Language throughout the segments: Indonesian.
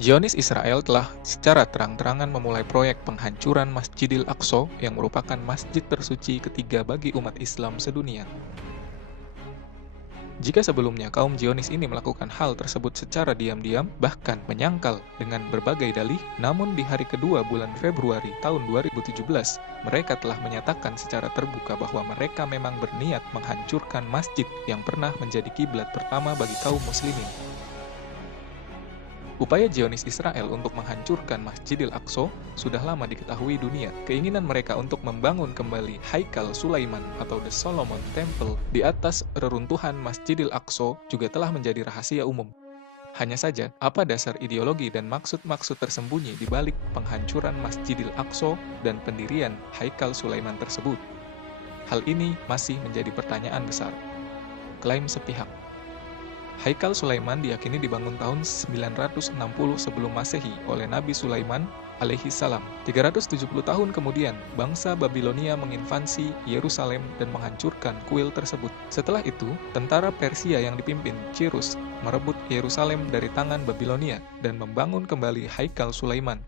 Zionis Israel telah secara terang-terangan memulai proyek penghancuran Masjidil Aqsa yang merupakan masjid tersuci ketiga bagi umat Islam sedunia. Jika sebelumnya kaum Zionis ini melakukan hal tersebut secara diam-diam, bahkan menyangkal dengan berbagai dalih, namun di hari kedua bulan Februari tahun 2017, mereka telah menyatakan secara terbuka bahwa mereka memang berniat menghancurkan masjid yang pernah menjadi kiblat pertama bagi kaum muslimin. Upaya Zionis Israel untuk menghancurkan Masjidil Aqsa sudah lama diketahui dunia. Keinginan mereka untuk membangun kembali Haikal Sulaiman atau The Solomon Temple di atas reruntuhan Masjidil Aqsa juga telah menjadi rahasia umum. Hanya saja, apa dasar ideologi dan maksud-maksud tersembunyi di balik penghancuran Masjidil Aqsa dan pendirian Haikal Sulaiman tersebut? Hal ini masih menjadi pertanyaan besar. Klaim sepihak. Haikal Sulaiman diyakini dibangun tahun 960 sebelum Masehi oleh Nabi Sulaiman alaihi salam. 370 tahun kemudian, bangsa Babilonia menginvasi Yerusalem dan menghancurkan kuil tersebut. Setelah itu, tentara Persia yang dipimpin Cyrus merebut Yerusalem dari tangan Babilonia dan membangun kembali Haikal Sulaiman.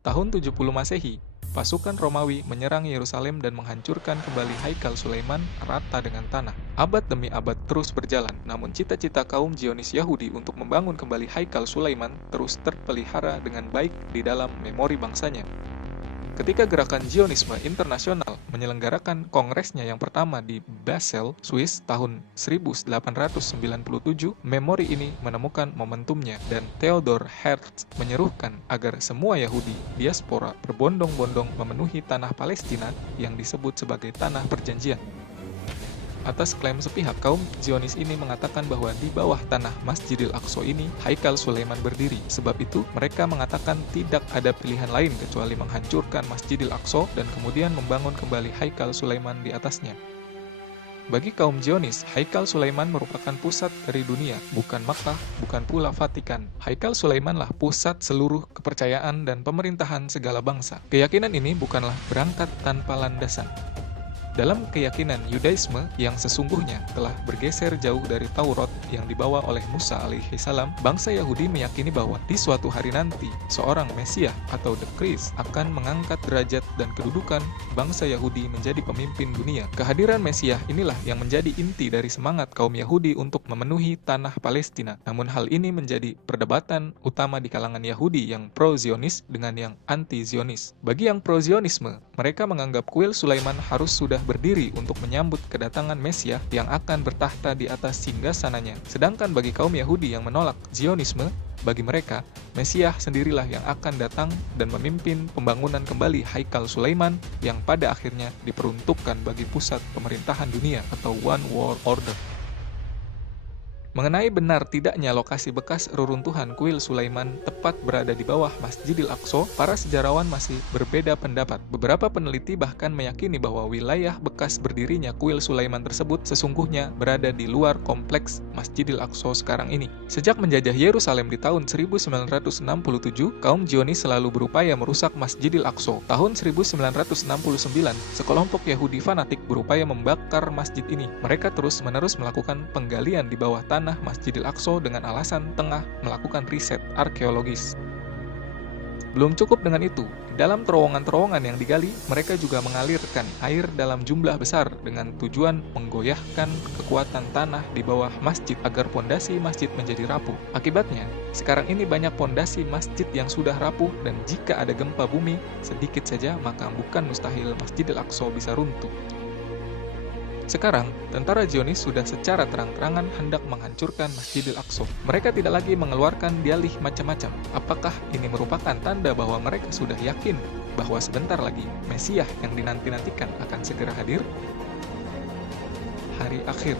Tahun 70 Masehi, pasukan Romawi menyerang Yerusalem dan menghancurkan kembali Haikal Sulaiman rata dengan tanah. Abad demi abad terus berjalan, namun cita-cita kaum Zionis Yahudi untuk membangun kembali Haikal Sulaiman terus terpelihara dengan baik di dalam memori bangsanya. Ketika gerakan Zionisme internasional menyelenggarakan kongresnya yang pertama di Basel, Swiss tahun 1897, memori ini menemukan momentumnya dan Theodor Herzl menyerukan agar semua Yahudi diaspora berbondong-bondong memenuhi tanah Palestina yang disebut sebagai tanah perjanjian. Atas klaim sepihak, kaum Zionis ini mengatakan bahwa di bawah tanah Masjidil Aqsa ini, Haikal Sulaiman berdiri. Sebab itu, mereka mengatakan tidak ada pilihan lain kecuali menghancurkan Masjidil Aqsa dan kemudian membangun kembali Haikal Sulaiman di atasnya. Bagi kaum Zionis, Haikal Sulaiman merupakan pusat dari dunia, bukan Makkah, bukan pula Vatikan. Haikal Sulaimanlah pusat seluruh kepercayaan dan pemerintahan segala bangsa. Keyakinan ini bukanlah berangkat tanpa landasan. Dalam keyakinan Yudaisme yang sesungguhnya telah bergeser jauh dari Taurat yang dibawa oleh Musa alaihi salam, bangsa Yahudi meyakini bahwa di suatu hari nanti, seorang Mesias atau The Christ akan mengangkat derajat dan kedudukan bangsa Yahudi menjadi pemimpin dunia. Kehadiran Mesias inilah yang menjadi inti dari semangat kaum Yahudi untuk memenuhi tanah Palestina. Namun hal ini menjadi perdebatan utama di kalangan Yahudi yang pro-Zionis dengan yang anti-Zionis. Bagi yang pro-Zionisme, mereka menganggap kuil Sulaiman harus sudah berdiri untuk menyambut kedatangan Mesias yang akan bertahta di atas singgasananya. Sedangkan bagi kaum Yahudi yang menolak Zionisme, bagi mereka, Mesias sendirilah yang akan datang dan memimpin pembangunan kembali Haikal Sulaiman yang pada akhirnya diperuntukkan bagi pusat pemerintahan dunia atau One World Order. Mengenai benar tidaknya lokasi bekas reruntuhan kuil Sulaiman tepat berada di bawah Masjidil Aqsa, para sejarawan masih berbeda pendapat. Beberapa peneliti bahkan meyakini bahwa wilayah bekas berdirinya kuil Sulaiman tersebut sesungguhnya berada di luar kompleks Masjidil Aqsa sekarang ini. Sejak menjajah Yerusalem di tahun 1967, kaum Zionis selalu berupaya merusak Masjidil Aqsa. Tahun 1969, sekelompok Yahudi fanatik berupaya membakar masjid ini. Mereka terus-menerus melakukan penggalian di bawah tanah Masjidil Aqsa dengan alasan tengah melakukan riset arkeologis. Belum cukup dengan itu, di dalam terowongan-terowongan yang digali, mereka juga mengalirkan air dalam jumlah besar dengan tujuan menggoyahkan kekuatan tanah di bawah masjid agar pondasi masjid menjadi rapuh. Akibatnya, sekarang ini banyak pondasi masjid yang sudah rapuh dan jika ada gempa bumi sedikit saja maka bukan mustahil Masjidil Aqsa bisa runtuh. Sekarang, tentara Zionis sudah secara terang-terangan hendak menghancurkan Masjidil Aqsa. Mereka tidak lagi mengeluarkan dalih macam-macam. Apakah ini merupakan tanda bahwa mereka sudah yakin bahwa sebentar lagi Mesias yang dinanti-nantikan akan segera hadir? Hari akhir.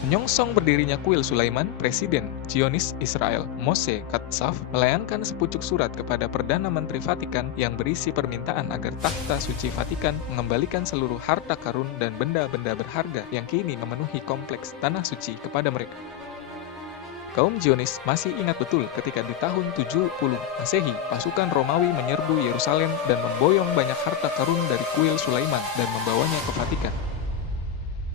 Menyongsong berdirinya kuil Sulaiman, Presiden Zionis Israel Moshe Katsav melayangkan sepucuk surat kepada Perdana Menteri Vatikan yang berisi permintaan agar takhta suci Vatikan mengembalikan seluruh harta karun dan benda-benda berharga yang kini memenuhi kompleks tanah suci kepada mereka. Kaum Zionis masih ingat betul ketika di tahun 70 Masehi, pasukan Romawi menyerbu Yerusalem dan memboyong banyak harta karun dari kuil Sulaiman dan membawanya ke Vatikan.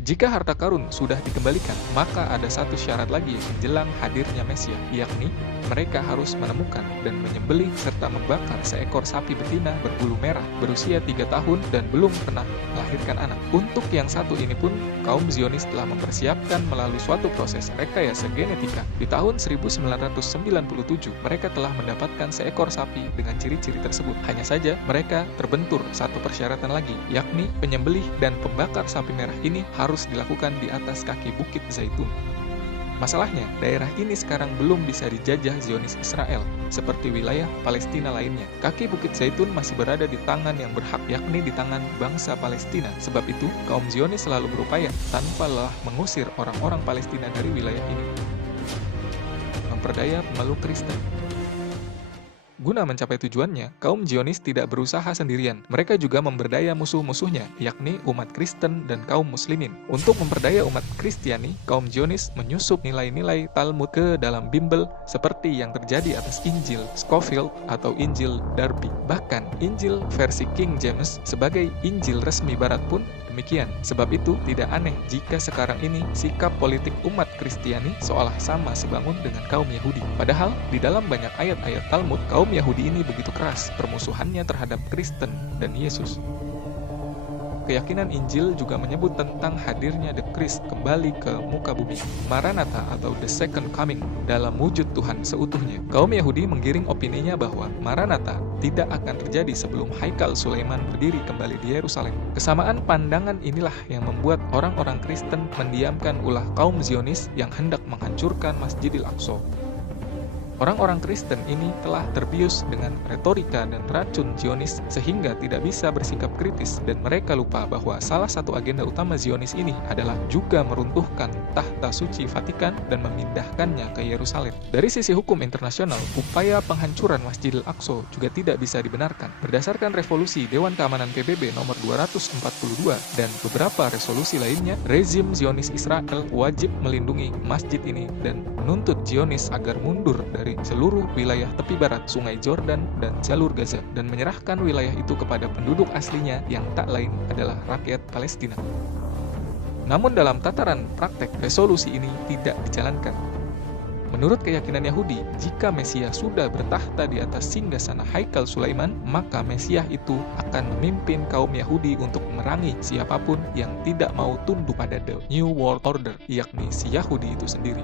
Jika harta karun sudah dikembalikan, maka ada satu syarat lagi menjelang hadirnya Mesias, yakni mereka harus menemukan dan menyembelih serta membakar seekor sapi betina berbulu merah berusia 3 tahun dan belum pernah melahirkan anak. Untuk yang satu ini pun, kaum Zionis telah mempersiapkan melalui suatu proses rekayasa genetika. Di tahun 1997, mereka telah mendapatkan seekor sapi dengan ciri-ciri tersebut. Hanya saja, mereka terbentur satu persyaratan lagi, yakni penyembelih dan pembakar sapi merah ini harus dilakukan di atas kaki Bukit Zaitun. Masalahnya, daerah ini sekarang belum bisa dijajah Zionis Israel, seperti wilayah Palestina lainnya. Kaki Bukit Zaitun masih berada di tangan yang berhak, yakni di tangan bangsa Palestina. Sebab itu, kaum Zionis selalu berupaya tanpa lelah mengusir orang-orang Palestina dari wilayah ini. Memperdaya pemeluk Kristen. Guna mencapai tujuannya, kaum Zionis tidak berusaha sendirian. Mereka juga memberdaya musuh-musuhnya, yakni umat Kristen dan kaum Muslimin. Untuk memperdaya umat Kristiani, kaum Zionis menyusup nilai-nilai Talmud ke dalam Bimbel seperti yang terjadi atas Injil Scofield atau Injil Darby. Bahkan, Injil versi King James sebagai Injil resmi Barat pun demikian. Sebab itu, tidak aneh jika sekarang ini sikap politik umat Kristiani seolah sama sebangun dengan kaum Yahudi. Padahal, di dalam banyak ayat-ayat Talmud, kaum Yahudi ini begitu keras permusuhannya terhadap Kristen dan Yesus. Keyakinan Injil juga menyebut tentang hadirnya The Christ kembali ke muka bumi, Maranatha atau The Second Coming, dalam wujud Tuhan seutuhnya. Kaum Yahudi menggiring opininya bahwa Maranatha tidak akan terjadi sebelum Haikal Sulaiman berdiri kembali di Yerusalem. Kesamaan pandangan inilah yang membuat orang-orang Kristen mendiamkan ulah kaum Zionis yang hendak menghancurkan Masjidil Aqsa. Orang-orang Kristen ini telah terbius dengan retorika dan racun Zionis sehingga tidak bisa bersikap kritis, dan mereka lupa bahwa salah satu agenda utama Zionis ini adalah juga meruntuhkan tahta suci Vatikan dan memindahkannya ke Yerusalem. Dari sisi hukum internasional, upaya penghancuran Masjidil Aqsa juga tidak bisa dibenarkan. Berdasarkan resolusi Dewan Keamanan PBB nomor 242 dan beberapa resolusi lainnya, rezim Zionis Israel wajib melindungi masjid ini dan menuntut Zionis agar mundur dari seluruh wilayah tepi barat Sungai Jordan dan jalur Gaza dan menyerahkan wilayah itu kepada penduduk aslinya yang tak lain adalah rakyat Palestina. Namun dalam tataran praktek, resolusi ini tidak dijalankan. Menurut keyakinan Yahudi, jika Mesias sudah bertahta di atas singgasana Haikal Sulaiman, maka Mesias itu akan memimpin kaum Yahudi untuk memerangi siapapun yang tidak mau tunduk pada The New World Order, yakni si Yahudi itu sendiri.